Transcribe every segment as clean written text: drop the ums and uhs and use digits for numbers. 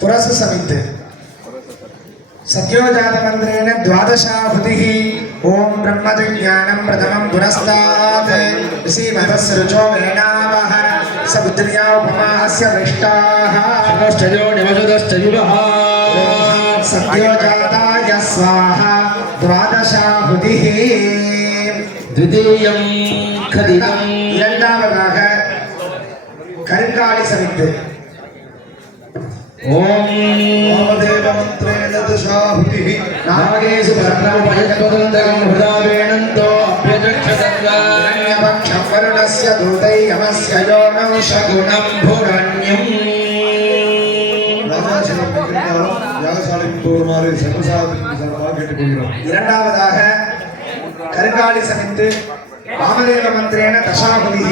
पुरस समित सत्योजातमन्त्रेण द्वादशाहुतिः ओम ब्रह्मज्ञानं प्रथमं पुरस्तात् ऋषिमतस्रुचो वेनावः समुद्र्या उपमास्य विष्टाः नष्टयो निवसुदश्चयुलः सत्योजाताय स्वाहा द्वादशाहुतिः द्वितीयं खदितं இரண்டாவதாக கருங்காலி சமித்து ओम वामदेव मंत्रेण दशाहुतिः नागेषु कर्णमयत्वदन्तकं हृदावेणन्तो अभ्यजक्षतत्वान्यपक्षं वरुणस्य दूतै यमस्य योनौ शकुनं भुरण्यम् இரண்டாவதாக கருங்காலி சமித்து வாமதேவ மந்திரேன தசாபுதிः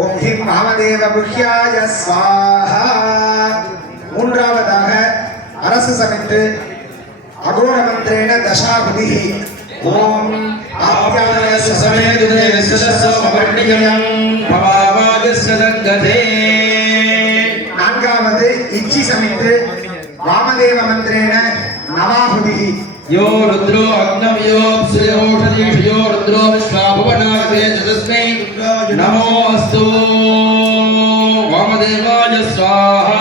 ஓம் ஹிம் வாமதேவ புஹ்யாய ஸ்வாஹா மூன்றாவதாக அரசு சமித்து அகோர மந்திரேன தசாபுதிः ஓம் ஆப்யாய समेदुदे विश्वसोमवर्णिकं भवावागस्वदगते நான்காவது இச்சி சமித்து வாமதேவ மந்திரேன நவாஹுதிः यो रुद्रो अग्नमयो सूर्योषधीषु यो रुद्रो विश्वाभुवनाग्रे तस्मै नमोऽस्तु वामदेवाय स्वाहा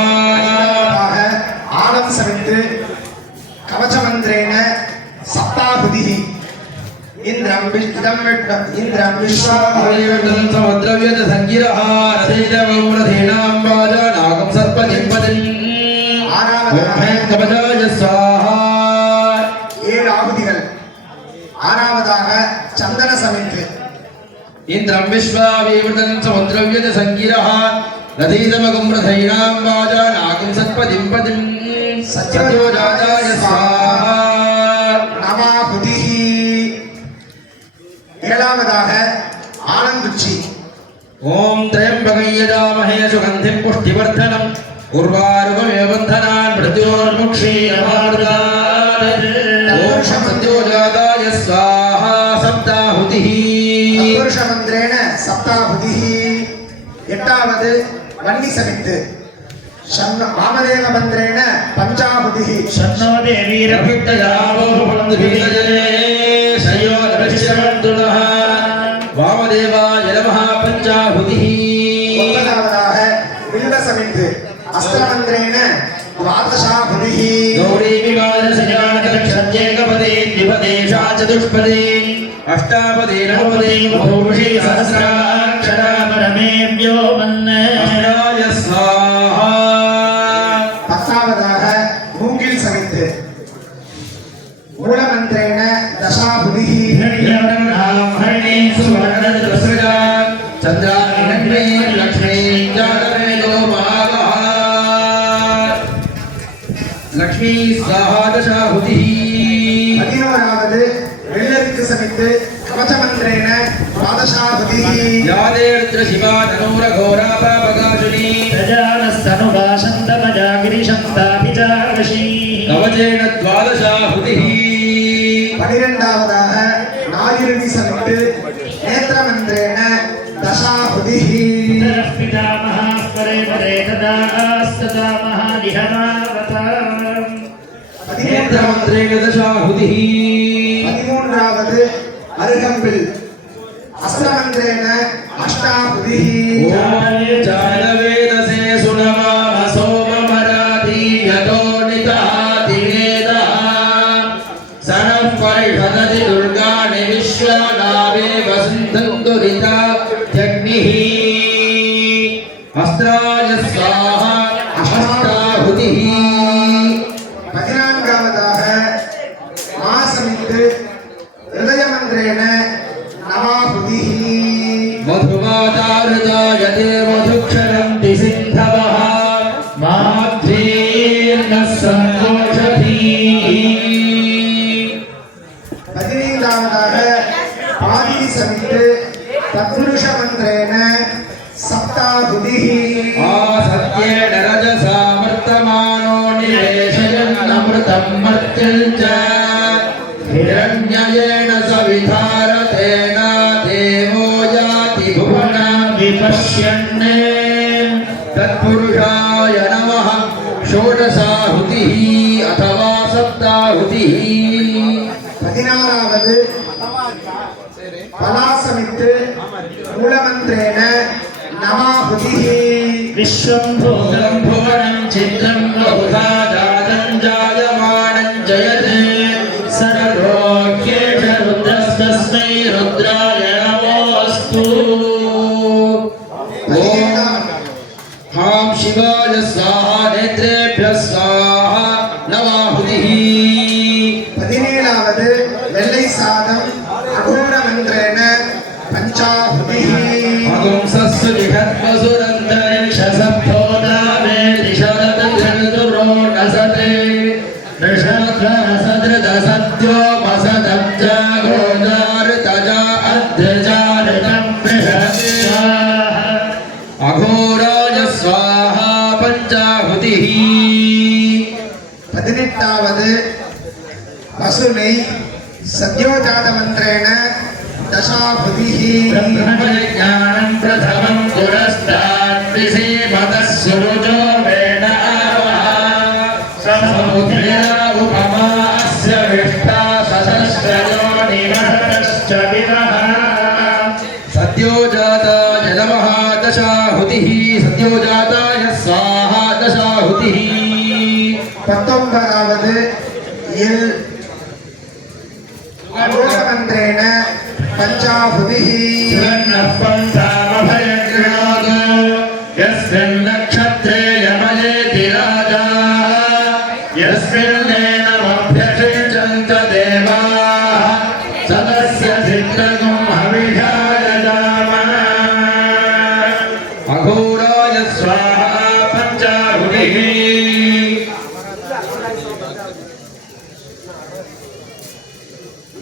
ஆனம் சமித்து கவச மந்திரேன சப்தாஹுதிः இந்திரம் हरिवर्धनं समुद्रव्यत संगिरः रथेजवौरधेनां वाजानागं सर्पजिह्वतिम् कवचाय स्वाहा ஏழு ஆகுதிகள் ஆறாவதாக சந்தன சமித்து इन्द्रं विश्वाविवर्धनं समुद्रव्यत संगिरः रथेजमगं रथेनां वाजानागं सर्पजिह्वतिम् सत्योजाताय स्वाहा நவாஹுதிः ஏழாவதாக ஆனந்துச்சி ओम त्र्यंबकं यजामहे सुगंधिं पुष्टिवर्धनम् उर्वारुकमिव बन्धनान् मृत्योर्मुक्षीयमार्गात् ओम सत्योजाताय स्वाहा सप्ताहुतिः புருஷ மந்திரேன சப்தாஹுதிः எட்டாவது வன்னி சமித்து வாமதேவ மந்திரேன பஞ்சாஹுதிः शन्नो देवीरभित्तयावो बन्धुभिर्जये शयोदभिश्रवन्तुनः वामदेवाय नमः पञ्चाहुतिः ஒன்பதாவதாக வில்வ சமித்து அஸ்திர மந்திரேன द्वादशाहुतिः गौरी विवादसजातक्षत्येकपदे द्विपदेशा चतुष्पदे अष्टापदे नवपदे बहुषी सहस्राक्षरा परमेभ्यो मन्ने अष्टाय स्वाहा பத்தாவதாக மூங்கில் சமித்து மூலமந்திரேன தசாபுதிः हरिणे सुवर्णदस्रजा चन्द्राग्ने लक्ष्मी जातवेदो महागः लक्ष्मी स्वाहा दशाहुतिः பதினோராவது வெள்ளரிக்கு சமித்து கவச மந்திரேன द्वादशाहुतिः यादेर्द्र शिवा तनूरघोरा पापकाशुनी प्रजानस्तनुभाषन्तमजागिरिशन्ताभिजावशी कवचेन द्वादशाहुतिः பனிரெண்டாவதாக நாகிருணி சமித்து நேத்திர மந்திரேன தசாபுதிः पितामहः परे परे तदास्तदामः निहनावताम् नेत्रमन्त्रेण दशाहुतिः பதிமூன்றாவது அருகம்பில் அஸ்திரமந்திரேன अष्टाहुतिः ओम जानवेदसे सुनवाम सोममराति यतो नितातिवेदः सनः परिषदति दुर्गाणि विश्वानावे वसन्तन्दुरिता जग्निः अस्त्राय स्वाहा अष्टाहुतिः பதினான்காவதாக மாசமித்து ஹிருதய மந்திரேன நவாஹுதிः मधुमातारुजायते मधुक्षरन्ति सिन्धवः माध्वीर्नः सन्तोषधीः பதினைந்தாவதாக பாதி சமித்து தத்புருஷ மந்திரேன சப்தாஹுதிः आसत्येन रजसा वर्तमानो निवेशयन्नमृतं मर्त्यं च हिरण्ययेन सविधारतेन देवो याति भुवनं विपश्यन् तत्पुरुषाय नमः षोडशाहुतिः अथवा सप्ताहुतिः 16வது பலாசமித்து மூலமந்திரேன நமாஹுதிः विश्वम्भूतं भुवनं चित्रं बहुधा जातं जायमानं जयते सर्वोऽख्येष रुद्रस्तस्मै रुद्राय नमोऽस्तु हां शिवाय स्वाहा नेत्रेभ्यः स्वाहा नमाहुतिः 17வது வெள்ளை சாதம் அகோர மந்திரேன பஞ்சாஹுதிः अगुंसस्सु विहत्वसुरन्तरिक्षसप्तोदामे दिशरतधृतुरोटसते ऋषध्वसदृतसत्यो मसदब्जा गोदाऋतजा अध्यजाऋतं बृहते अघोराय स्वाहा पञ्चाहुतिः 18வது பசுனை சத்யோஜாத மந்திரேன தசாஹுதிः ब्रह्मज्ञानं प्रथमं पुरस्तात् विसीमतः सुरुचो वेद आवः समुद्रेण उपमास्य विष्टा सदस्रयोनिमहश्च विवः सद्योजाताय नमः दशाहुतिः सद्योजाताय स्वाहा दशाहुतिः 19வது இல் அகோர மந்திரேன பஞ்சாஹுதிः यस्मिन्नक्षत्रे यमयेति राजा यस्मिन्नेनमभ्यषिञ्चन्त देवाः सदस्य सिद्धगुं हविषा यजामः अघोराय स्वाहा पञ्चाहुतिः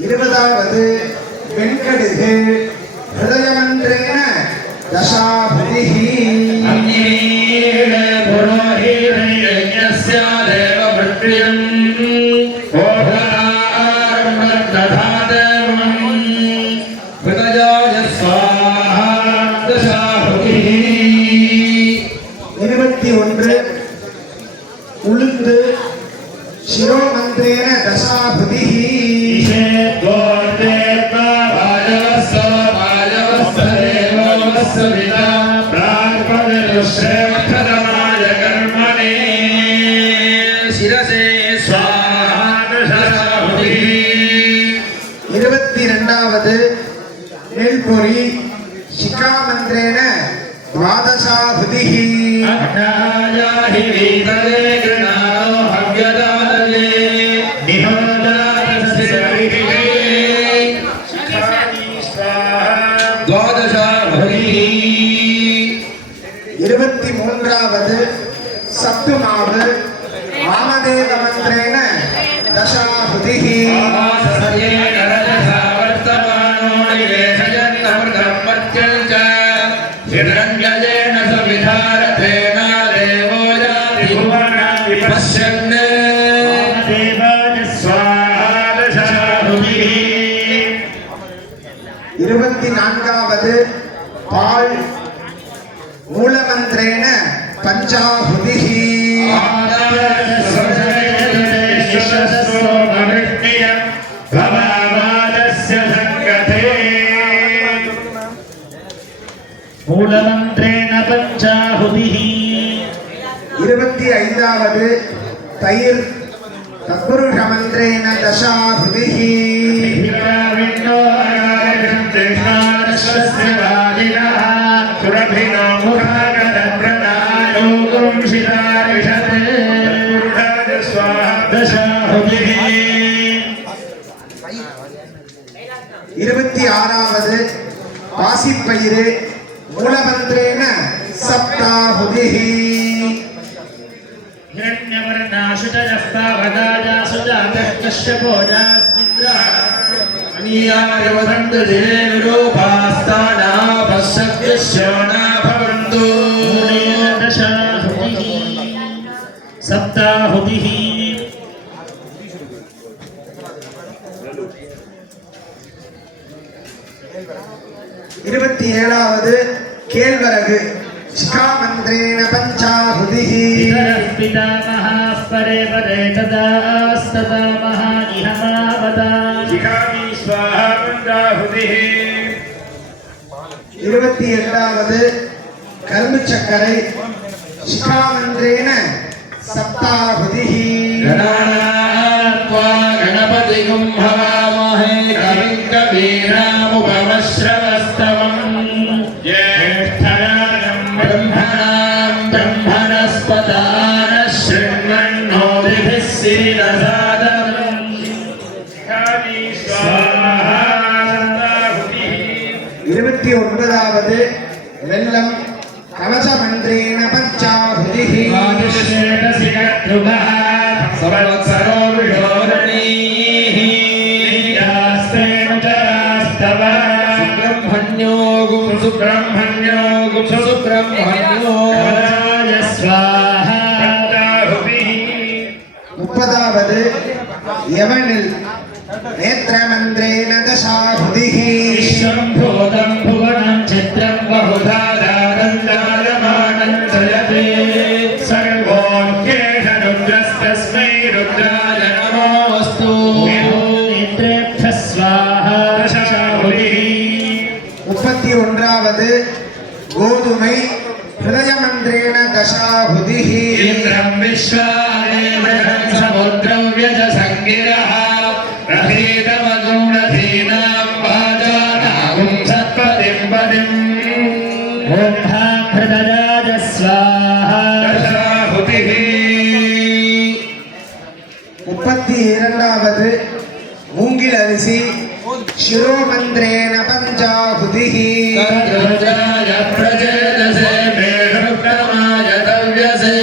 20வது வெண்கடுகு ஹிருதயமந்திரேன தசாஹுதிः अन्येन पुरोहितयज्ञस्य देवभृत्यम् ओघरार्मद्दधातमम् हृदयाय स्वाहा दशाहुतिः 21 உளுந்து சிரோமந்திரேன தசாஹுதிः शिरसे स्वाहा दशाहुतिः 22வது நெல்பொரி சிகாமந்திரேன द्वादशाहुतिः अग्नायाहि वीतले गृणानो हव्यदातले निहोदातस्य विहिते द्वादशाहुतिः 23வது சத்துமாவு வாமதேவ மந்திரேன தசாஹுதிः आसर्येण रजसा वर्तमानो निवेशयन्नमृतं मर्त्यं च हिरण्यजेन सविधारथेन देवो याति भुवनं विपश्यन् देवाय स्वाहा दशाहुतिः 24வது பால் மூலமந்திரேன பஞ்சாஹுதிः मूलमन्त्रेण पञ्चाहुतिः 25வது தயிர் தத்புருஷ மந்திரேன தசாஹுதிः दशाहुतिः 26வது பாசிப்பயிறு மூலமந்திரேன சப்தாஹுதிः हिरण्यवर्णाशुतयः पावकाजासु जातः कश्यपो जास्मिन्द्रः अनीयायवदन्तु दिने विरूपास्ताना पश्यत्यश्योना भवन्तु दशाहुतिः सप्ताहुतिः 27வது கேழ்வரகு சிகாமந்திரேன பஞ்சாஹுதிः पितामह परे परे तदास्तदा महानिहमावता शिखामि स्वाहा पञ्चाहुतिः 28வது கரும்பு சக்கரை சிகாமந்திரேன சப்தாஹுதிः गणानात्वा गणपतिगुं हवामहे कविं कवीनामुपमश्रवस्तमम् ज्येष्ठराजं ब्रह्मणां ब्रह्मणस्पदान शृण्वन्नोतिभिः सीदसादनम् शिखामि स्वाहा 29வது வெல்லம் கவசமந்திரேன பஞ்சாஹுதிः आदिश्वेतसिकध्रुवः संवत्सरो विषोरणीः यास्तेन चरास्तव सुब्रह्मण्यो गुं सुब्रह्मण्यो गुं सुब्रह्मण्यो राज स्वाहा 30வது யவனில் நேத்ரமந்திரேன தசாஹுதிः विश्वं भूतं भुवनं चित्रं बहुधा दानन्दायमानं जयते सर्वोऽख्येष रुद्रस्तस्मै रुद्राय नमोऽस्तु नेत्रेभ्यः स्वाहा दशाहुतिः 31வது கோதுமை ஹிருதயமந்திரேன தசாஹுதிः इन्द्रं विश्वादेवं समुद्रं व्यज सङ्गिरः रथीतमगुणधीनां वाजानागुं सत्पदिं पदिम् ॐ हृदयाज स्वाहा दशाहुतिः 32வது மூங்கில் அரிசி சிரோமந்திரேன பஞ்சாஹுதிः कर्तृजाय प्रचेतसे मेघृक्रमाय दव्यसे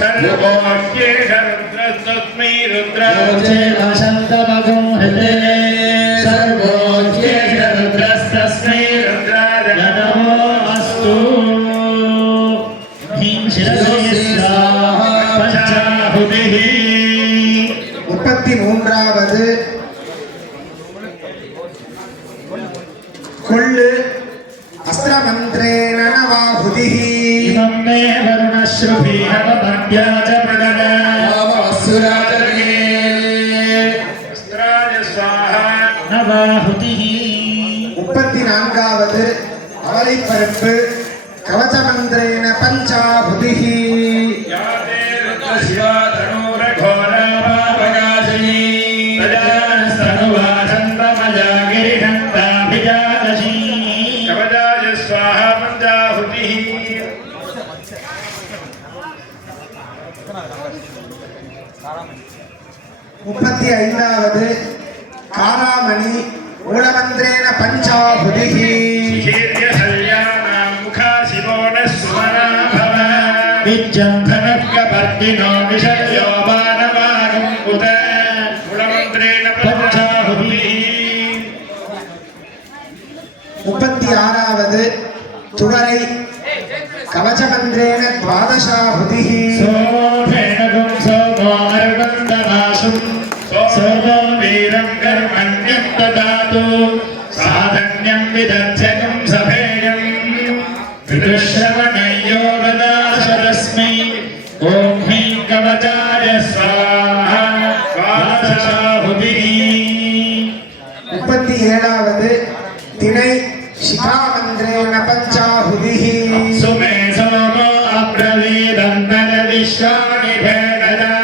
सर्वोऽख्येष रुद्रस्तस्मै रुद्राय सर्वोच्चैवशन्तमगुं हृदे सर्वोच्चैष रुद्रस्तस्मै रुद्राय नमो अस्तु ह्रीं शिरसे स्वाहा पञ्चाहुतिः 33வது கொள்ளு அஸ்திரமந்திரேன நவாஹுதிः इमं मे वरुणश्रुभिः पद्याच प्रदद वामवस्सुराजर्गे अस्त्राय स्वाहा नवाहुतिः 34வது அவரைப்பருப்பு கவசமந்திரேன பஞ்சாஹுதிः याते रुद्रशिवा तनूरघोरापापकाशिनी तजानस्तनुवासन्तमजा गिरिहन्ताभिजादशी कवचाय स्वाहा पञ्चाहुतिः 35வது காராமணி மூலமந்திரேன பஞ்சாஹுதிः शिखीर्यशल्यानां मुखाशिवो न सुमना भव विज्जन्धनः विषयो मानवानुं उत मूलमन्त्रेण पञ्चाहुतिः 36வது துவரை கவசமந்திரேன துவாதசாஹுதிः सोमेणगुं सोमो अर्वन्दमाशुं सोमो वीरं कर्मण्यं ददातु साधन्यं विदध्यगुं सभेयं विदुश्रवणयो गदाशरस्मै ॐ ह्रीं कवचाय स्वाहा द्वादशाहुतिः 37வது திணை சிகாமந்திரேன பஞ்சாஹுதிः सुमे सोमो अब्रवीदन्तर विश्वानि भेददा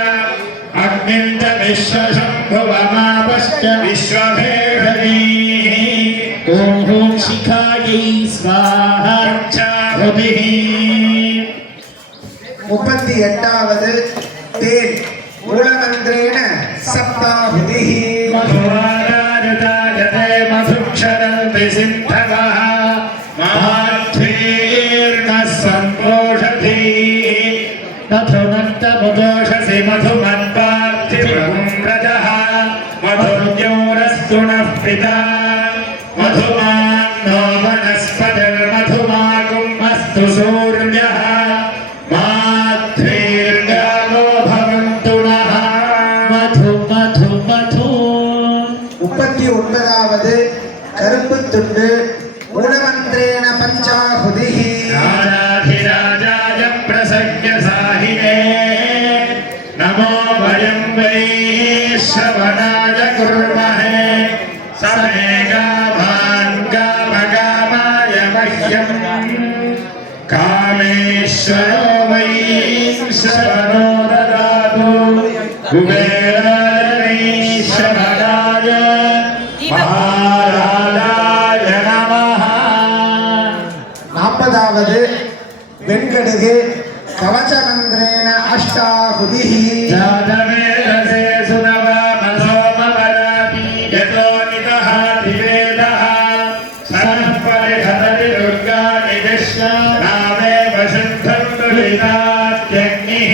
अग्निं च विश्वशम्भुवमापश्च विश्वभेदनीः ॐ ह्रूं शिखायै स्वाहा पञ्चाहुतिः 38வது தேன் மூலமந்திரேன சப்தாஹுதிः मधुवाराजतायते मधुक्षरन्ति सिन्धवः महाध्वीर्नः सम्पोषधीः मधुमन्तमुदोषसि मधुमन्पार्थिवं व्रजः मधुर्योरस्तु नः पिता मधुमान्नो वनस्पतिर्मधुमागुम् अस्तु सूर्यः माध्वीर्गालो भवन्तु नः मधु मधु मधु 39வது கருப்பு துண்டு மூலமந்திரேன பஞ்சாஹுதிः राजाधिराजाय प्रसज्ञ साहिने नमो श्रवणाय कुर्महे समे कामान् कामकामाय मह्यम् कामेश्वरो वै श्रवणो ददातु कुबेराय श्रवणाय महाराजाय नमः 40வது வெண்கடுகு கவசமந்திரேன அஷ்டாஹுதிஹி जातवेदसे सुनवामसोमवराति यतो नितः दिवेदः सरःपरिहरति दुर्गाणि विश्वा नामेव सिद्धं दुरितात्यग्निः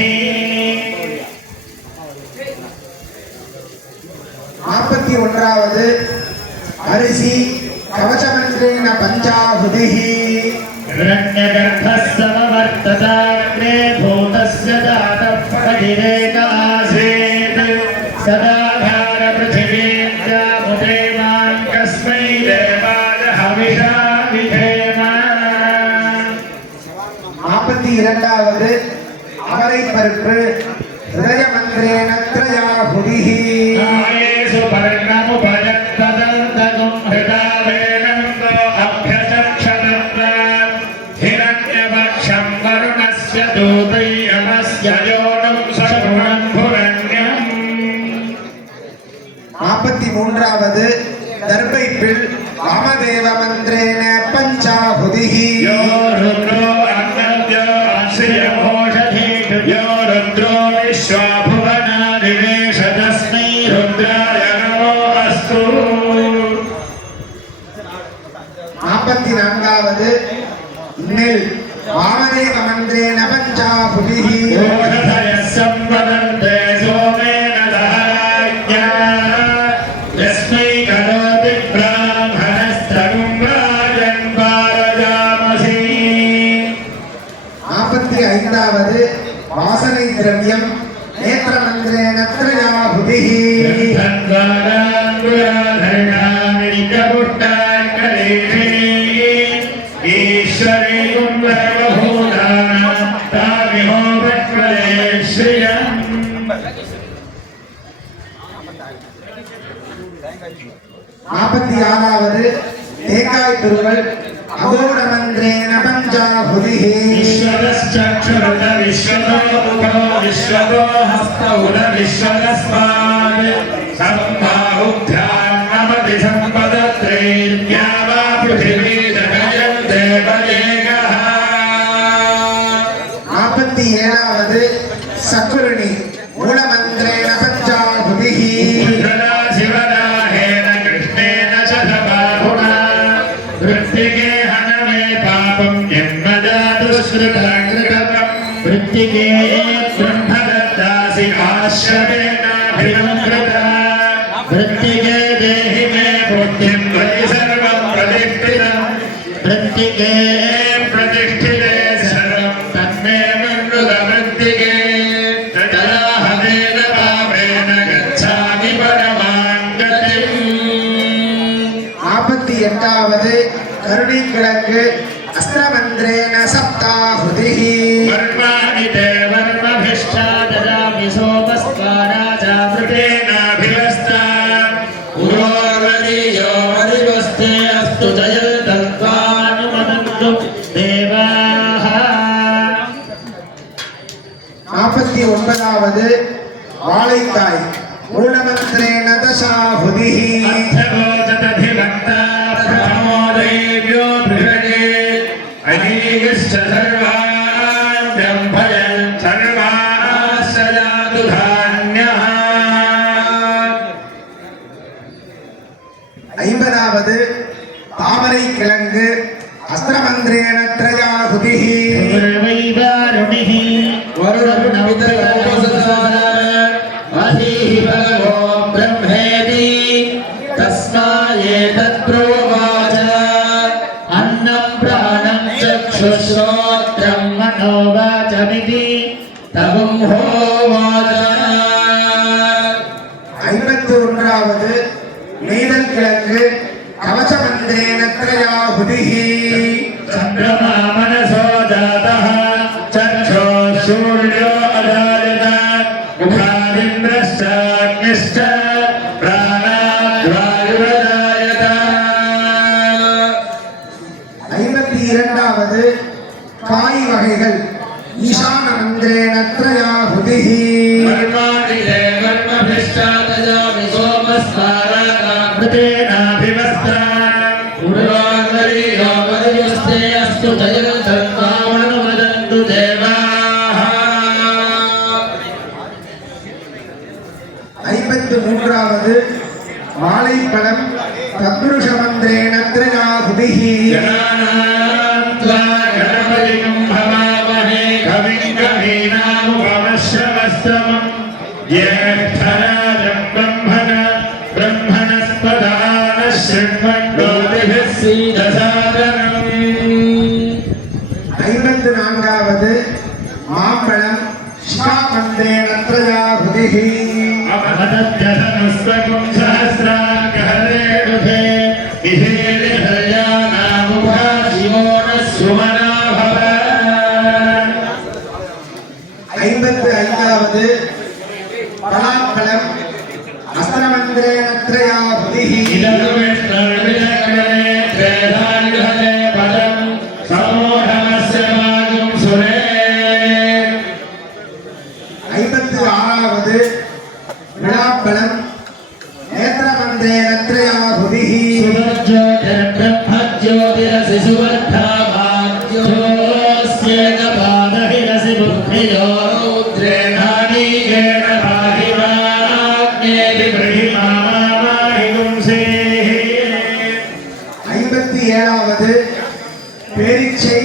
41வது அரிசி கவசமந்திரேன பஞ்சாஹுதிஹி हिरण्यगर्भः समवर्तताग्ने भूतस्य जातः पतिरेकासीत् सदाधारपृथिवीं चामुदेवां कस्मै देवाय हविषा विधेम 42வது அவரைப்பருப்பு ஹிருதயமந்திரேன த்ரயாஹுதிஹி कायेषु पर्णमुपजत्तदन्तगुं हृदावेनन्दो अभ्यचक्षदन्त हिरण्यवक्षं वरुणस्य दूतैयमस्य योनं सगुणं भुरण्यम् 43வது தர்பைப்பில் வாமதேவ மந்திரேன பஞ்சாஹுதிஹி यो रुद्रो अन्नद्यो श्रियमोषधीषु यो रुद्रो विश्वाभुवनादिवेश तस्मै रुद्राय नमो अस्तु 44வது நெல் வாமதேவ மந்திரேன பஞ்சாஹுதிஹி ओषधयः सम्वदन्ते सोमेन दहाज्ञा यस्मै करोति ब्राह्मणस्तनुं राजन् पारजामसि 45வது வாசனை திரவியம் நேத்திர மந்திரேன த்ரயாஹுதிஹி ईश्वरी कुम्भभूतानां तामिहो वक्वले श्रियम् 46வது தேங்காய் துருவல் அகோர மந்திரேன பஞ்சாஹுதிஹி विश्वतश्चक्षुरुत विश्वतो मुखो विश्वतो हस्तौर विश्वतस्मात् सम्बाहुभ्यां नमति सम्पदत्रैर्या वा पृथिवी जगयं देवयेकः 47வது சக்குருணி மூலமந்திரேன பஞ்சாஹுதிஹி उद्धरा शिवदाहेन कृष्णेन च सबाहुना वृत्तिके हनमे पापं जन्मजातुश्रुताङ्कृतम् वृत्तिके ब्रह्मदत्तासि आश्रमेणाभिनमृता वृत्तिके देहि मे बुद्धिं त्वयि सर्वं प्रतिष्ठितम् वृत्तिके प्रतिष्ठिते सर्वं तन्मे मन्नुतवृत्तिके तदाहमेन पापेन गच्छामि परमां गतिम् 48வது கருணைக்கிழங்கு அஸ்திரமந்திரேன சப்தாஹுதிஹி वर्माणि ते वर्मभिष्टा ददामि सोमस्काराचामृतेनाभिवस्ता पुरोर्वरीयो वरिवस्ते अस्तु जयतत्त्वानुमदन्तु देवाः 49வது வாழைக்காய் மூலமந்திரேன தசாஹுதிஹி अर्थगोचतधिभक्ता प्रथमो देव्यो बृहणे अनीयश्च सर्वान् ब्रह्मयन् सर्वाश्च जातु धान्यः 50வது தாமரை கிழங்கு அஸ்திரமந்திரேன த்ரயாஹுதிஹி वरुणिः वरुणमितरोपससारः भगवो ब्रह्मेति तस्मायेतत्प्रोवाच अन्नं प्राणं चक्षुश्रोत्रं मनोवाचमिति तवं होवाच 51வது நீலன் கிழங்கு கவசமந்திரேன த்ரயாஹுதிஹி चन्द्रमा मनसो जातः चक्षुः सूर्यो अजायत मुखादिन्द्रश्चाग्निश्च अस्त्रमन्त्रेण त्रयाहुतिः कर्माणि कर्मभिष्टादयामि सोमस्माराकामृतेनाभिवस्त्रान् पूर्वाङ्गरीयो वर्यस्ते अस्तु जयन्तन्वामनुवदन्तु देवाः 53வது வாழைப்பழம் தத்புருஷமந்திரேண த்ரயாहुतिः गणपतिं भवामहे कविं कवीनामुपमश्रवस्तमं ज्येष्ठराजं ब्रह्मणस्पदान शृण्वन्नोतिभिः सीदसादनम् 54வது மாம்பழம் शिखामन्त्रेण त्रयाहुतिः अवदध्यधनुस्वकं सहस्राङ्गहरेणुभे विधेयहर्यानामुभाशिवो न सुमना भव 55வது பலாப்பழம் अस्त्रमन्त्रेण त्रयाहुतिः इदनुविष्णुर्विचक्रमे त्रेधायुहते पदं समूढमस्य वागुं सुरे 56வது விழாப்பழம் நேத்திரமந்திரேண त्रयाहुतिः सुवर्ज्योतिर्ब्रह्मज्योतिरसि सुवर्धाभाग्योऽस्येकपादहिरसि बुद्धियो रुद्रेणानीकेण पाहि माग्नेऽपि ब्रह्मामाहिगुंसेः 57வது பேரிச்சை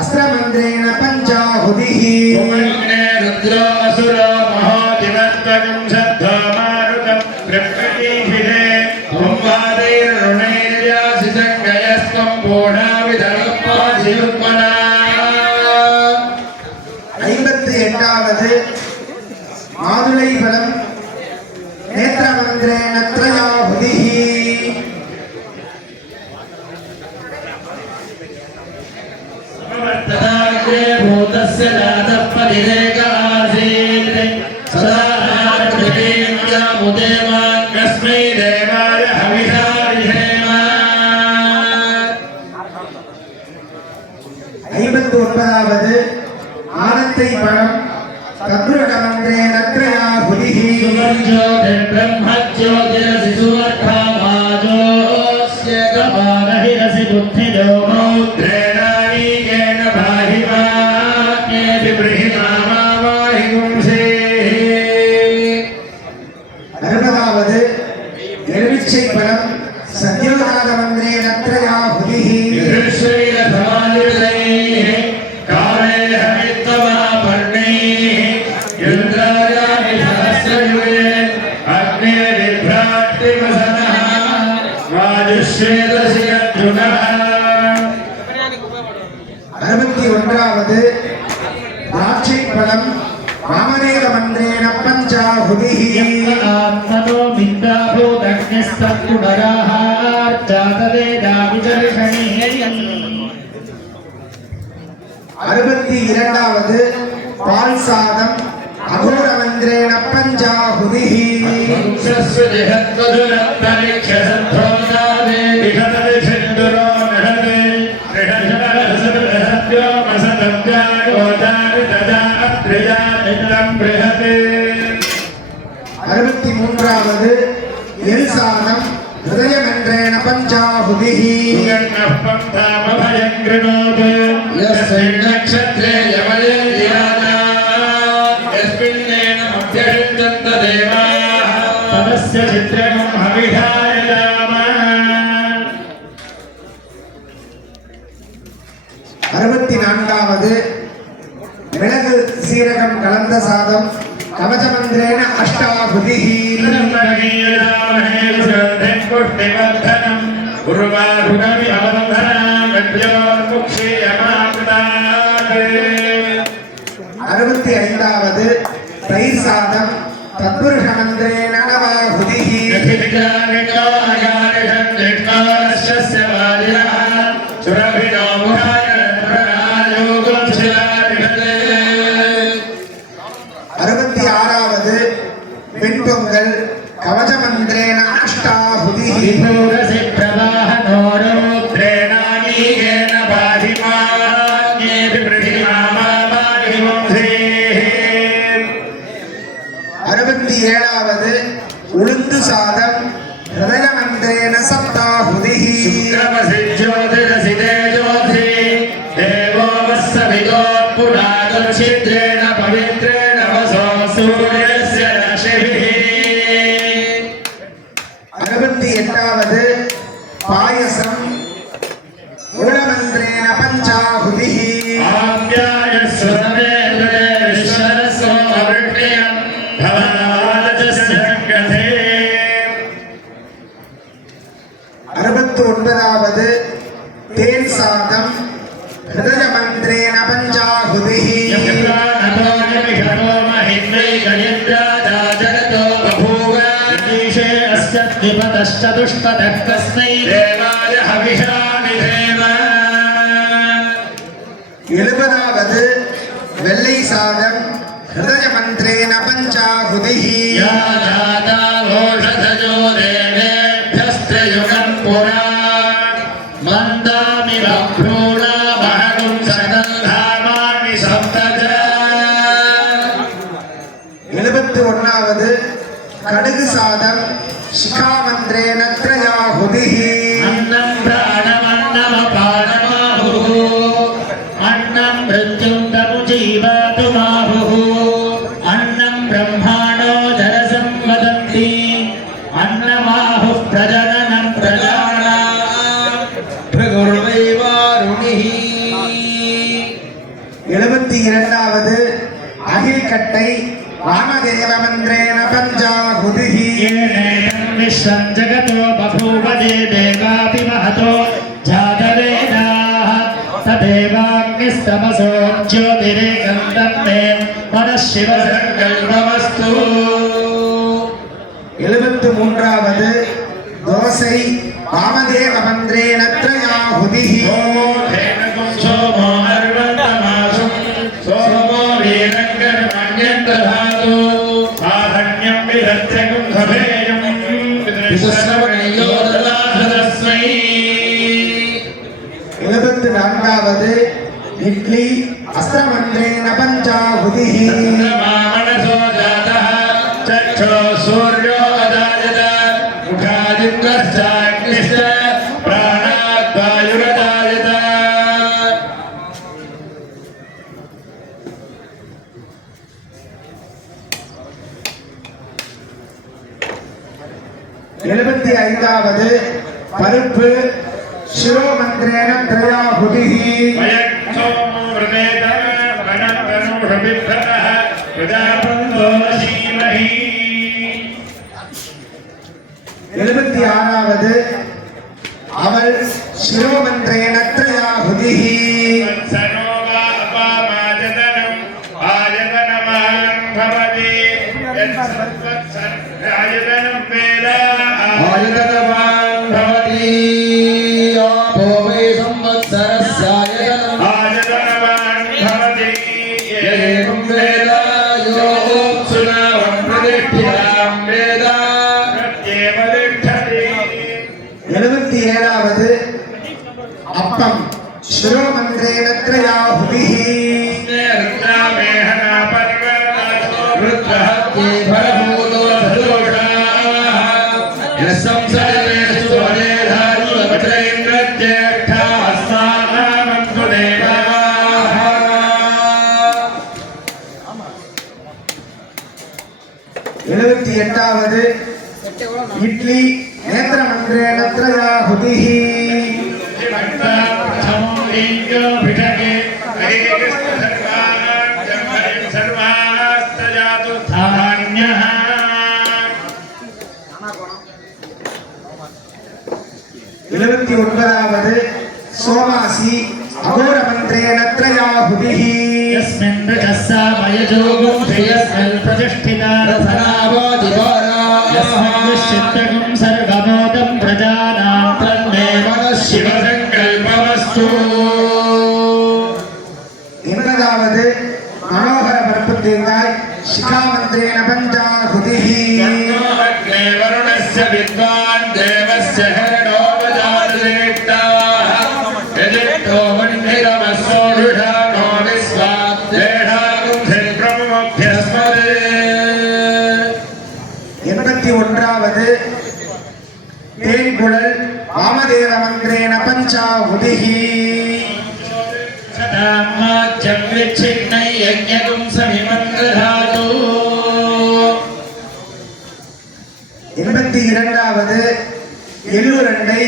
अस्त्रमन्त्रेण पञ्चाहुतिः पुमन्ये रुद्रो असुरो महोदिवर्तकं शब्दो मारुतं ब्रह्मणीभिरे पुंवादैर्ऋणैर्यासिसङ्गयस्त्वं पूर्णाविधरुक्माधिरुक्मना 58வது மாதுளை பழம் நேத்திரமந்திரேண त्रयाहुतिः तदाग्रे भूतस्य जातः परिरेक आसीत् सदा नाट्यमुदेवान् कस्मै देवाय हविषा विधेम 59வது ஆனத்தை பழம் தத்புருஷமந்திரேண त्रयाहुतिः सुवर्ज्योतिर्ब्रह्मज्योतिरसि सुवर्धामाजोऽस्येकपादहिरसि बुद्धिजो रुद्रेणानीकेन पाहि माग्नेऽपि ब्रह्मामाहिगुंसेः 60வது எலுமிச்சை பழம் சத்யோஜாதமந்திரேண त्रयाहुतिः युधिष्ठिरसमायुधैः कालेहमित्तमापर्णैः इन्द्रायामि सहस्रयुगे अग्निर्बिभ्राट्टिमसनः वाजुश्वेतसि अर्जुनः 61வது திராட்சை பழம் வாமனேக மந்திரேண பஞ்சாहुतिः आत्मनो मिन्दाभूतग्निस्तत्पुनराहार्जातवेदाविदर्शनीयम् 62வது பால் சாதம் அகோர மந்திரேண பஞ்சாहुतिः वंशस्य जिहत्वदुरन्तरिक्षसन्धोदावे विहतविषन्दुरो नहते ृहद्योमसदद्यागोदारि तदा अप्रियामित्रं बृहते 63வது எல் சாதம் ஹிருதயமந்திரேண பஞ்சாहुतिः सुगन्नः पन्थामभयं कृणोतु यस्मिन् नक्षत्रे यमले दिवाना यस्मिन्नेन मध्ययुञ्जन्त देवाः तदस्य चित्रकं हविषाय राम 64வது மிளகு சீரகம் கலந்த சாதம் கவசமந்திரேண அஷ்டாहुतिः पुष्टिवर्धनम् उर्वारुकमि अवबन्धनां गद्योर्मुक्षीयमाकृतात् 65வது தயிர் சாதம் தத்புருஷமந்திரேண நவாहुतिः வது வெண்பொங்கல் கவசமந்திரேன அஷ்டாहुतिः விபூரசி பிரவாஹனோருத்ரேண ேனானீகேன பாதிமாஞேபி பிரதிமாமாமாஹிமோ இரண்டாவது உளுந்து சாதம் ஹிருதயமந்திரேன சப்தாஹுதிஹி சுக்ரமசி ஜோதிரசிதே ஜோதி தேவோ வஸ்ஸவிதோ புராதச்சித்ரேண பவித்ரேண வசோ சூரியஸ்ய ரக்ஷிபிஹி 68வது பாயசம் மூலமந்திரேன பஞ்சாஹுதிஹி ஆப்யாய ஸ்வரமேந்திரே விஸ்வரசோ அருண்யம் பவாஜஸ்ய கதே 69வது தேன் சாதம் ஹிருதயமந்திரேன பஞ்சாஹுதிஹி चतुष्पदस्तस्मै देवाय हविषामिधेम 70வது வெள்ளை சாதம் ஹிருதயமந்திரேன பஞ்சாஹுதிஹி या जाता ओषधयो देवेभ्यस्त्रयुगं पुरा मन्दामि बभ्रूणा महगुं सगन्धामानि सप्तज 71வது கடுகு சாதம் சிகாமந்திரேன த்ரயாஹுதிஹி अन्नं प्राणमन्नमपानमाहुः अन्नं मृत्युं तमुजीवातुमाहुः अन्नं ब्रह्माणो जरसं वदन्ति अन्नमाहुः प्रजननं प्रजानां भृगुर्वैवारुणिः 72வது அகில்கட்டை வாமதேவ மந்திரேன பஞ்சாஹுதிஹி येनेदं विश्वं जगतो बभूव देवापि महतो जातवेदाः तदेवाग्निस्तमसो ज्योतिरेकं तन्मे मनः शिवसङ्कल्पमस्तु 73வது தோசை வாமதேவ மந்திரேன த்ரயாஹுதிஹி धेनुकं सोमो अर्वन्तमासुं सोमो वीरङ्करमण्यन्तधातु साधन्यं विधत्स्यं खभेयं विश्रवणयो ददाहदस्मै 74வது இட்லி அஸ்திரமந்திரேன பஞ்சாஹுதிஹி मनसो जातः चक्षो सूर्यो अजायत मुखादिन्द्रश्चाग्निश्च प्राणाद्वायुरजायत 75வது பருப்பு சிரோமந்திரேன த்ரயாஹுதிஹி वयक्सोमो वृदेत वनन्तनुषभिभ्रतः प्रजापन्तो वशीमहि 76வது அவள் சிரோமந்திரேன த்ரயாஹுதிஹி वत्सनो वा अपामाजतनम् आयतनमान् भवति यत्सत्वत्सर्गायतनं वेद आयतनमान् भवति आपो वै संवत्सरस्यायतनम् आयतनमान् भवति एवं वेद योऽप्सुनावं प्रतिष्ठितां वेद प्रत्येव तिष्ठति 77வது அப்பம் சிரோமந்திரேன த்ரயாஹுதிஹி எழுபத்தி எட்டாவது இட்லி நேத்திரமந்திரேன த்ரயாஹுதிஹி எழுபத்தி ஒன்பதாவது சோமாசி அகோர மந்திரேன த்ரயாஹுதிஹி यस्मिन् रजसा मयजोगुं श्रेयस्मिन् प्रतिष्ठिता रथनावोदिवारा यस्मिन् विश्चित्तगुं सर्वमोदं प्रजानां तन्मे मनः शिवसङ्कल्पमस्तु 80வது மனோகர பருப்பு தேங்காய் சிகாமந்திரேன பஞ்சாஹுதிஹி अग्ने वरुणस्य विद्वान् देवस्य हरणोपजातदेक्ताः यदिष्टो वह्निरमसोरुषाणो विश्वात् देहागुंसिन् ब्रह्मभ्यस्मदे 81வது தேன்குழல் வாமதேவ மந்திரேன பஞ்சாஹுதிஹி சதாமாஜ்யம் விச்சின்னை யஜ்ஞகும் சமிமந்திரதாது 82வது எள்ளுரண்டை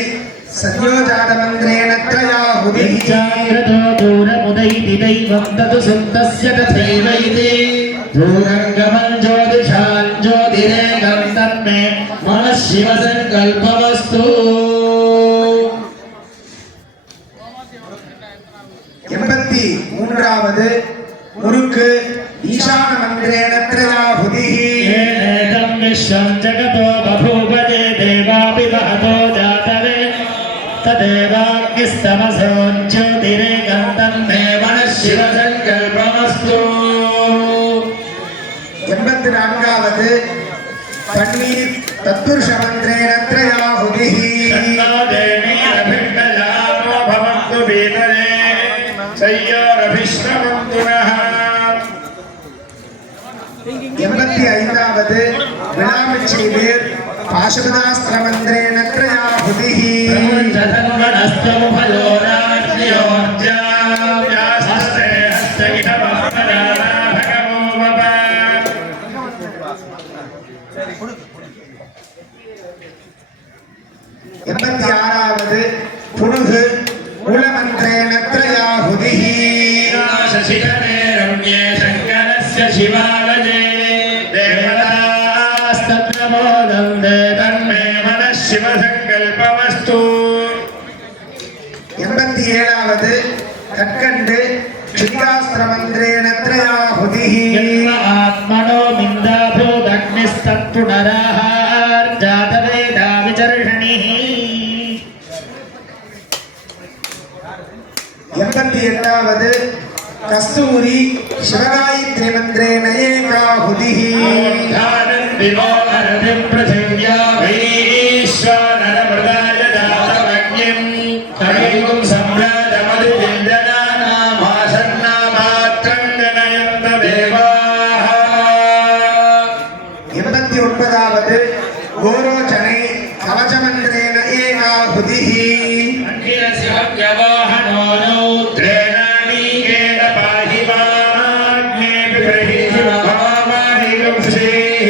சத்யோஜாத மந்திரேன த்ரயாஹுதிஹி ஜாகிரதோ தூரமுதைதி தெய்வம் தது சுத்தஸ்ய ததைவைதி தூரங்கமம் ஜோதிஷான் ஜோதிரேகம் தன்மே மனः சிவசங்கல்பமஸ்து 83வது முருக்கு ஈசான மந்திரேன த்ரயாஹுதிஹி ஏதம் விஸ்வம் ஜகதோ பபூவதே தேவாபி வஹதோ ஜாதவே ததேவாக்னிஸ்தமசோ ஜோதிரேகம் தன்மே மனः சிவசங்கல்பமஸ்து 84வது பன்னீர் தத்துர்ஷ மந்திரேன த்ரயாஹுதிஹி சன்னாதேவி அபிண்டலாமோ பவந்து வீதரே சய்யோரபிஷ்ணமந்துனஹ 85வது விளாமிச்சை வேர் பாசுபதாஸ்திர மந்திரேன த்ரயாஹுதிஹி பிரபஞ்சதன்வனஸ்து யாஸ்தே ஹஸ்தகிதமஸ்தராணா பகவோ வப 86வது புனுகு மூலமந்திரேன த்ரயாஹுதிஹி சசிகரே ரம்யே சங்கரஸ்ய சிவாலஜே தேவதாஸ்தத்ரமோதம் தன்மே மனः சிவசங்கல்பமஸ்து 87வது கற்கண்டு சித்தாஸ்திர மந்திரேன த்ரயாஹுதிஹி ஆத்மனோ மிந்தாபூதக்னிஸ்தத்புனராஹார்ஜாதவேதா விசர்ஷணிः 88வது கஸ்தூரி சிவகாயத்ரி மந்திரேன ஏகாஹுதிஹி தானந்திமோஹரதிம் பிருथिव्या வைஸ்வானரமృதாய தாதவக்ஞம் தரைகும் சம்ராஜமதிவிந்தனாமாசன்னாமாத்ரம் ஜனயந்த தேவாः 89வது கோரோச்சனை கவச மந்திரேன ஏகாஹுதிஹி அங்கிரசிவவ்யவாஹனோ நௌத்ரேணானீகேன பாஹி மாக்ஞேபி பிரஹீதி மகாமாஹிகம் ஸ்ரீः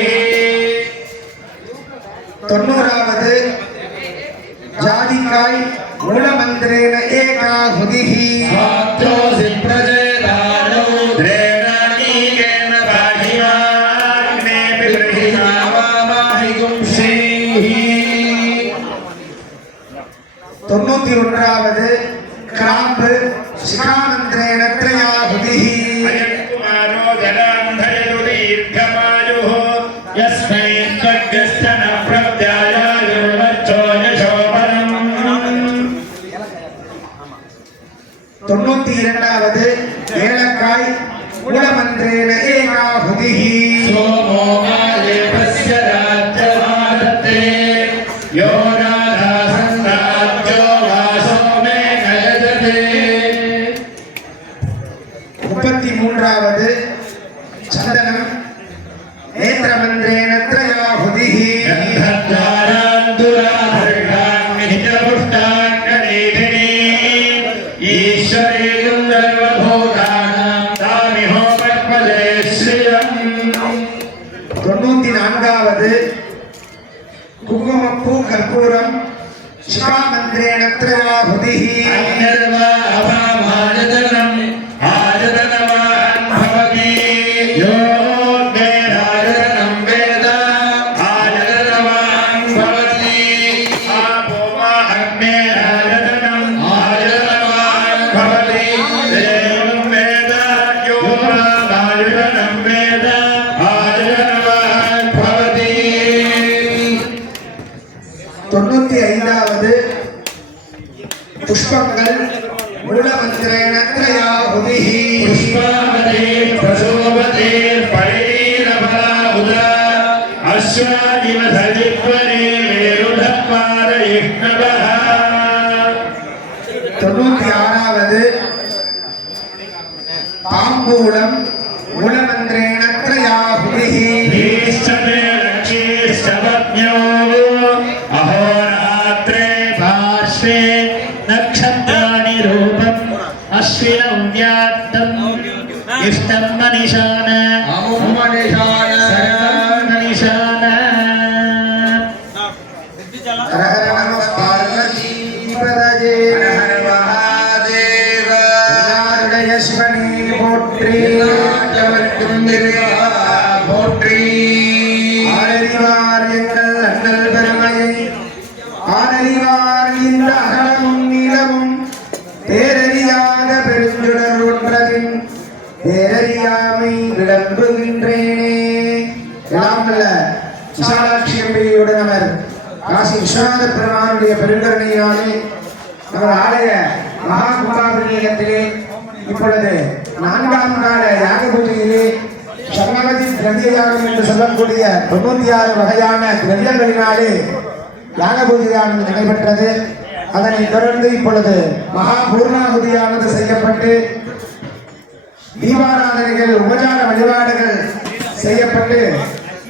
90வது ஜாதிகாய் மூலமந்திரேன ஏகாஹுதிஹி சாத்ரோசி பிரஜேதானோ த்ரேணானீகேன பாஹி மாக்ஞேபி பிரஹீதி மகாமாஹிகம் ஸ்ரீः 91வது கிராம்பு சிகாமந்திரேன த்ரயாஹுதிஹி அயன்குமாரோ ஜலாந்தயது தீர்க்கமாயுः யஸ்மை கட்கஸ்தன பிரத்யாயாயுர்வச்சோ யசோபரம் 92வது ஏலக்காய் மூலமந்திரேன ஏகாஹுதிஹி சோமோ மாலேபஸ்ய ராஜ்யமாதத்தே யோ ராஜாசன்னாஜ்யோ வாசோ மே நயஜதே 33வது சந்தனம் நேத்திர மந்திரேன த்ரயாஹுதிஹி கந்தத்வாரான் துராதர்ஷான் நித்யபுஷ்டான் கணேதினி ஈஸ்வரேயம் சர்வபூதானாம் தாமிஹோ பத்மஜே ஸ்ரீயம் 94வது குங்குமப்பூ கற்பூரம் சிகாமந்திரேன த்ரயாஹுதிஹி அந்நர்வா அபாமாஜதனம் ஆஜதனவான் பவதி யோகே ஆஜதனம் வேத ஆஜதனவான் பவதி ஆபோமா அக்னே ஆஜதனம் ஆஜதனவான் பவதி தேவம் வேத யோகாஜதனம் வேத ஆஜதனவான் பவதி 95வது புஷ்பங்கள் மூலமந்திரேன த்ரயாஹுதிஹி புஷ்பாவதே பிரசோபதே பரிரபா உதா அஸ்வாதிவ சஜித்வரே வேருடப்பார இஷ்ணவஹ 96வது தாம்பூலம் மூலமந்திரேன த்ரயாஹுதிஹி ஈஸ்வரே லக்ஷ்மீஸ்வர सपत्न्यो अहोरात्रे पार्श्वे नक्षत्राणि रूपम् अश्विनौ व्यात्तम् इष्टं मनिषान मनिषान हर हर नमः पार्वतीपदये हर हर महादेव नारुடைய சிவனே போற்றி போற்றி ஆரறிவார் எங்கள் அண்ணல் பெருமையை ஆரறிவார் இந்த அகலமும் நீளமும் பேரறியாத பெருஞ்சுடர் ஒன்றரின் பேரறியாமை விளம்புகின்றேனே. எல்லாம் வல்ல விசாலாட்சி அம்பிகையுடன் அவர் காசி விஸ்வநாத பெருமானுடைய பெருங்கருணையாலே நமது ஆலய மகா கும்பாபிஷேகத்திலே இப்பொழுது 4ஆம் கால யாக பூஜையிலே சர்ணவதி திரவிய யாகம் என்று சொல்லக்கூடிய 96 வகையான திரவியங்களினாலே யாக பூஜையானது நடைபெற்றது. அதனைத் தொடர்ந்து இப்பொழுது மகா பூர்ணாகுதியானது செய்யப்பட்டு தீபாராதனைகள் உபச்சார வழிபாடுகள் செய்யப்பட்டு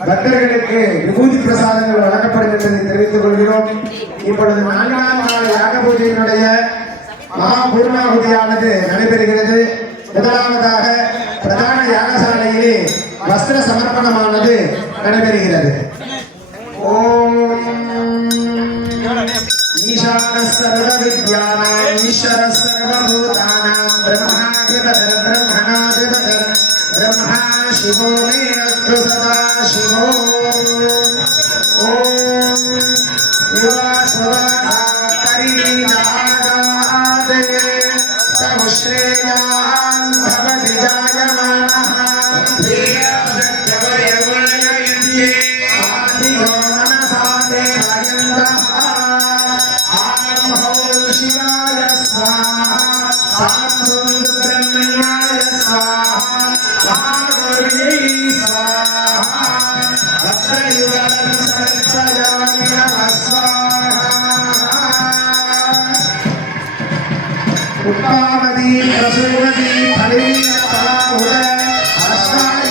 பக்தர்களுக்கு விபூதி பிரசாதங்கள் வழங்கப்படுகின்றதை தெரிவித்துக் கொள்கிறோம். இப்பொழுது 4ஆம் நாள் யாக பூஜையினுடைய மகா பூர்ணாகுதியானது நடைபெறுகிறது. முதலாவதாக பிரதான யாகசாலையிலே வஸ்திர சமர்ப்பணமானது நடைபெறுகிறது. ஓம் ஈசான சர்வ வித்யானாம் ஈஸ்வர சர்வபூதானாம் பிரம்மாதிபதர் பிரம்மணாதிபதர் ब्रह्मा शिवो मे अस्तु सदा शिवो ओम युवा स्वदा परिणीनागादे समुश्रेयान् भवति जायमानः प्रियव्रत्यवयवयन्ये आदियो मनसा देवयन्तः आरम्भो शिवाय स्वाहा सात्सुं ब्रह्मण्याय स्वाहा उत्पामदी प्रसूवती फलिनी पलाहुद अष्टाय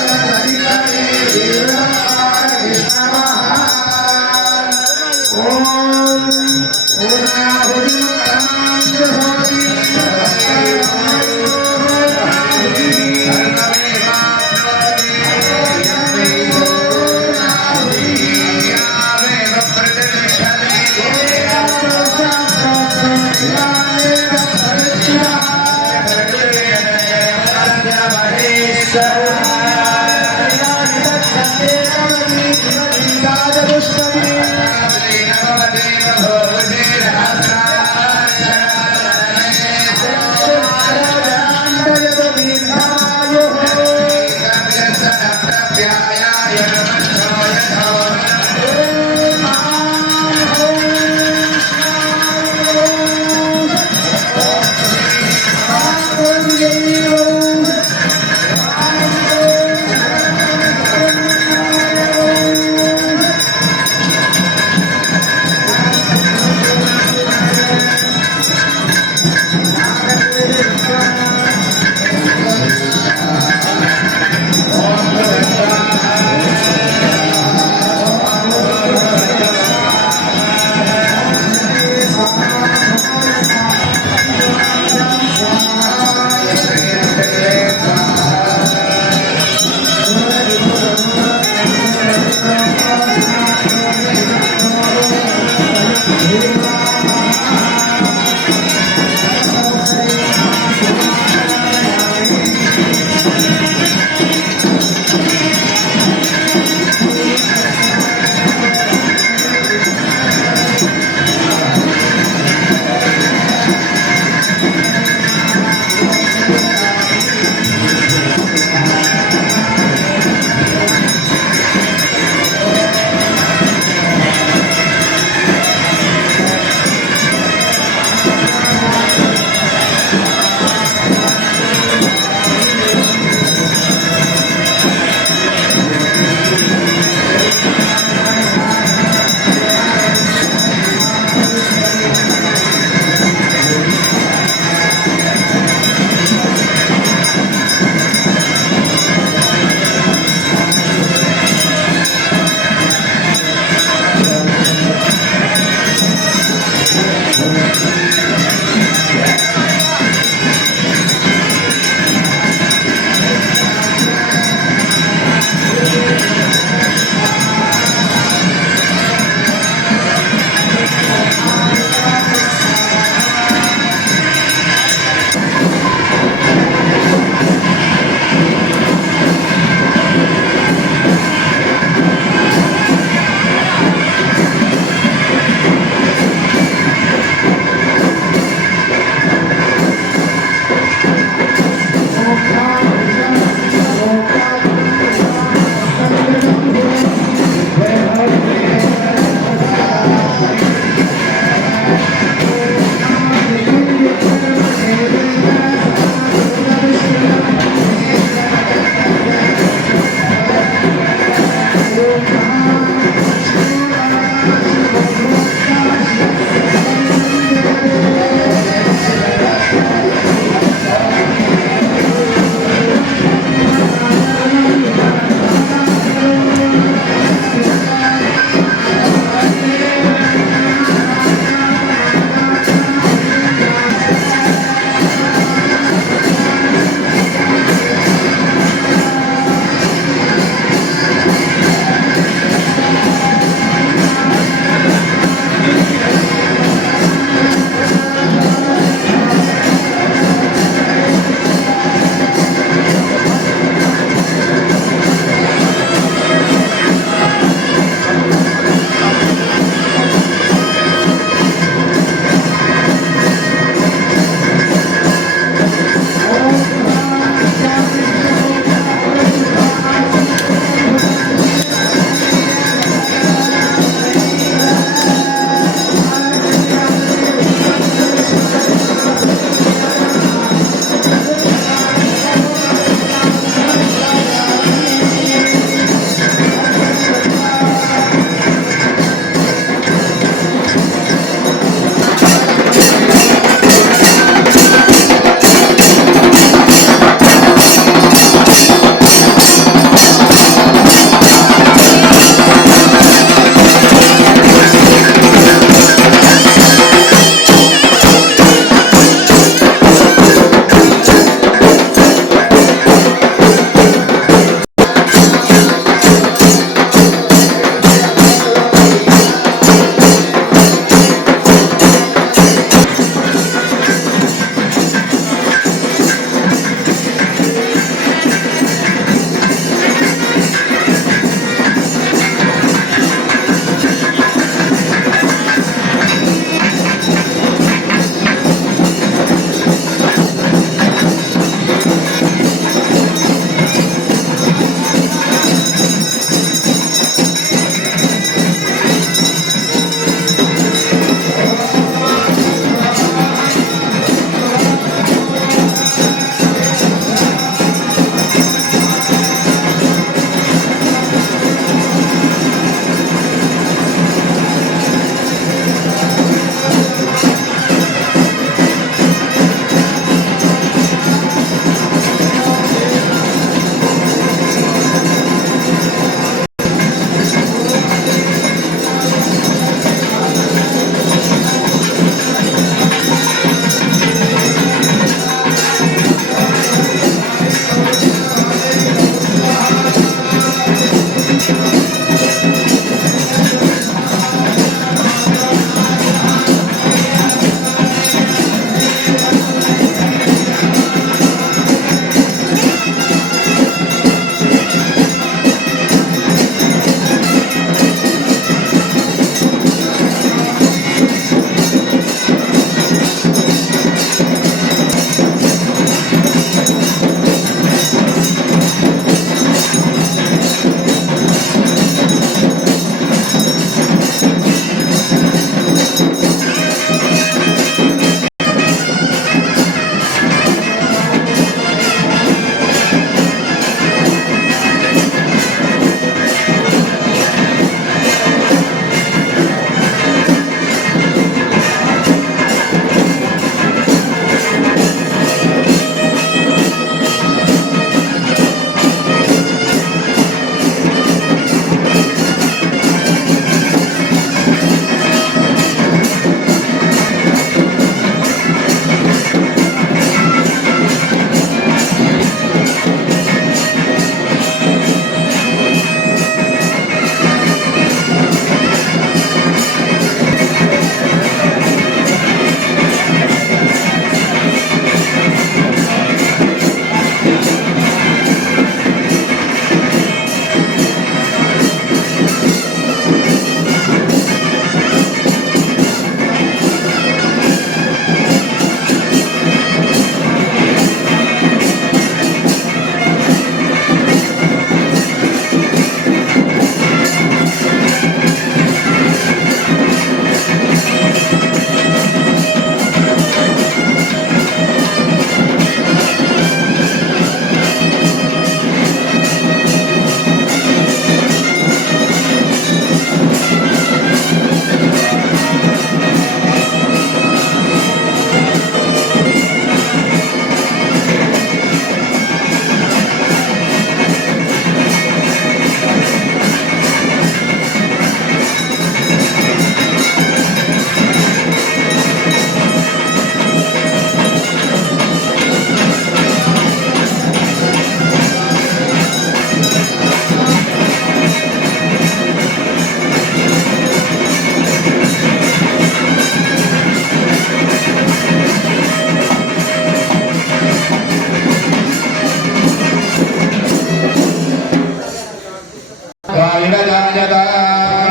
प्रजायता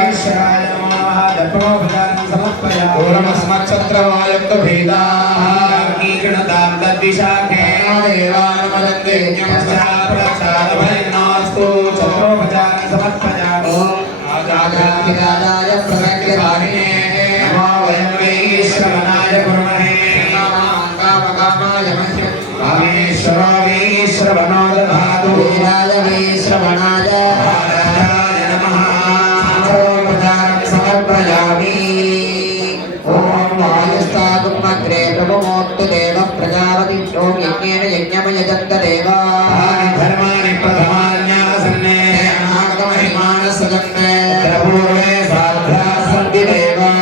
ईश्वराय नमः दत्तोपचारं समर्पयामि पूर्णमस्मच्छत्रवायुक्तभेदाः कीर्णतां तद्विशाखे देवानुमदन्ते प्रसादभयनास्तु चत्रोपचारं समर्पयामि राजाधिराजाय प्रसङ्गधारिणे नमो वयं वै श्रवणाय कुर्महे कामकामाय मह्यं कामेश्वरो वै श्रवणो दधातु वीराय वै श्रवणाय राजाय नमः चत्रोपचारं समर्पयामि ॐ वायुस्तागुमग्रे प्रभुमोक्तु देव प्रजापति ॐ यज्ञेन यज्ञमयजन्त देवाः धर्माणि प्रथमान्यासन्ने नागमहिमानसजन्मे पूर्वे साध्या सन्ति देवाः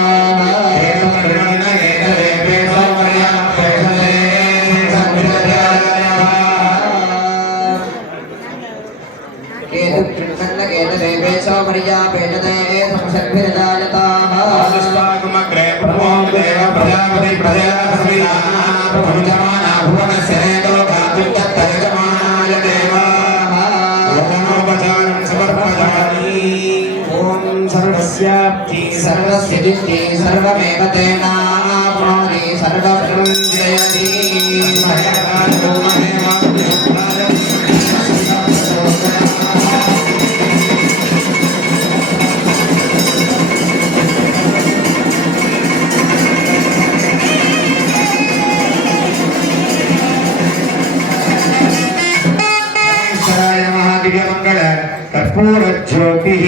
केतुदेवेशो मर्यापेटदे संसद्भिरजायताः पुष्पाकुमग्रे प्रभो देव प्रजापति प्रजापतिप्रभुजमाना भुवनस्य लोकात्युत्तरजमानाय देवाः यज्ञोपचारं समर्पयामि ॐ सर्वस्याप्ति सर्वसिद्धिः सर्वमेव तेनाप्नोति सर्वं जयति ईश्वराय महादिव्यमङ्गल कर्पूरज्योतिः